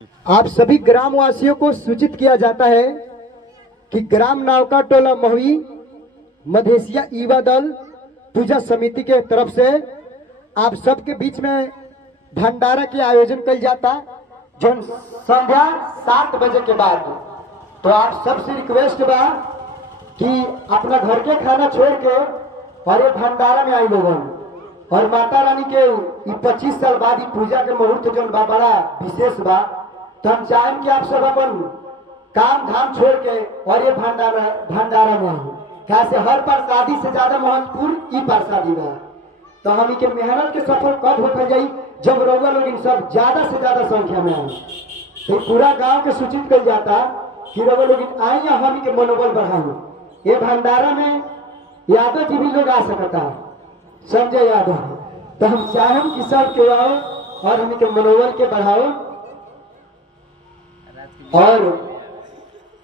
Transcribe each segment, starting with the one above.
आप सभी ग्रामवासियों को सूचित किया जाता है कि ग्राम नावका टोला महुई मधेसिया युवा दल पूजा समिति के तरफ से आप सबके बीच में भंडारा के आयोजन कल जाता जो संध्या 7 बजे के बाद। तो आप सबसे रिक्वेस्ट बा कि अपना घर के खाना छोड़ के और ये भंडारा में आई लोगन और माता रानी के 25 साल बाद पूजा के मुहूर्त जो बड़ा विशेष बा। तो हम चाहें कि आप सब अपन काम धाम छोड़ के और ये भंडारा में आए। कैसे हर प्रसादी से ज्यादा महत्वपूर्ण ई प्रसादी बा। तो हम के मेहनत के सफल कब होकर जाई जब रउआ लोग इन सब ज्यादा से ज्यादा संख्या में आए। तो पूरा गांव के सूचित कर जाता कि रउआ लोग आए या हम के मनोबल बढ़ाए। ये भंडारा में यादव जी भी लोग आ सकता संजय यादव। तो हम चाहें कि सब के आओ और हम के मनोबल के बढ़ाओ। और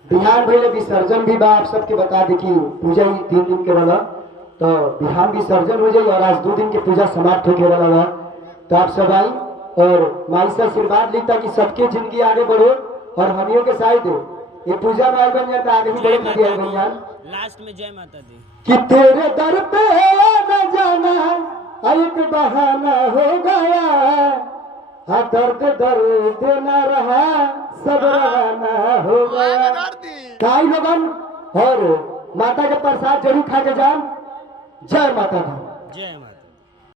बिहार भैया विसर्जन भी बा। आप सबके बता दे कि पूजा 3 दिन के वाला तो बिहार विसर्जन हो जाए और आज 2 दिन के पूजा समाप्त होके वाला बा। तो आप सब आई और माई से आशीर्वाद ली ताकि सबके जिंदगी आगे बढ़ो और हमियों के साथ ये पूजा में बन जाता आगे भी बड़े नदी बन जाए। लास्ट में जय माता दी कि तेरे दर पे न जाना एक बहाना हो गया। हाँ दर्द दर्द न रहा सब रवाना हो गया। काई लोगन और माता के प्रसाद जरूर खा के जान। जय माता दी। जय माता।